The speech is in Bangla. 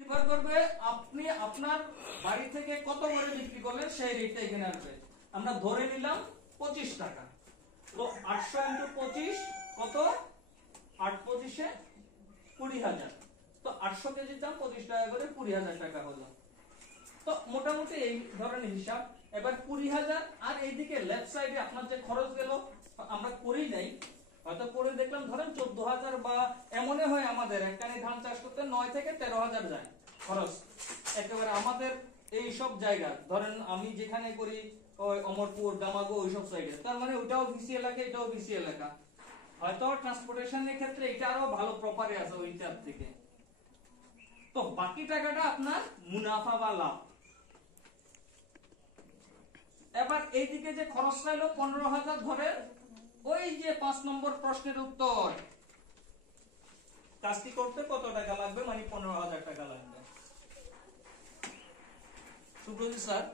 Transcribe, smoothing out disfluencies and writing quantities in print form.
নির্ভর করবে আপনি আপনার বাড়ি থেকে কত করে বিক্রি করলেন সেই রেটটা এখানে আসবে। আমরা ধরে নিলাম 25 টাকা, তো 800 ইন্টু 25 কত, 8 25 20,000, তো 800 কেজির দাম 25 টাকা করে 20,000 টাকা হলো। তো মোটামুটি এই ধরনের হিসাব। এবার 20,000 আর এইদিকে লেফট সাইডে আপনার যে খরচ গেল আমরা করি নাই, হয়তো করে দেখলাম ধরেন 14,000 বা এমনই হয় আমাদের একটানি ধান চাষ করতে 9 থেকে 13,000 যায় খরচ একেবারে আমাদের এই সব জায়গা। ধরেন আমি যেখানে করি ওই অমরপুর গামাগো ওইসব সাইডে, তার মানে ওইটাও ভিসি এলাকা এটাও ভিসি এলাকা, হয়তো ট্রান্সপোর্টেশনের ক্ষেত্রে এটা আরো ভালো প্রপারে আছে ওইটার থেকে। তো বাকি টাকাটা আপনার মুনাফা বা লাভ। এবার এইদিকে যে খরচ চাইলো 15,000 ধরে, ওই যে 5 নম্বর প্রশ্নের উত্তর, কাজটি করতে কত টাকা লাগবে, মানে 15,000 টাকা লাগবে। সুব্রজিৎ স্যার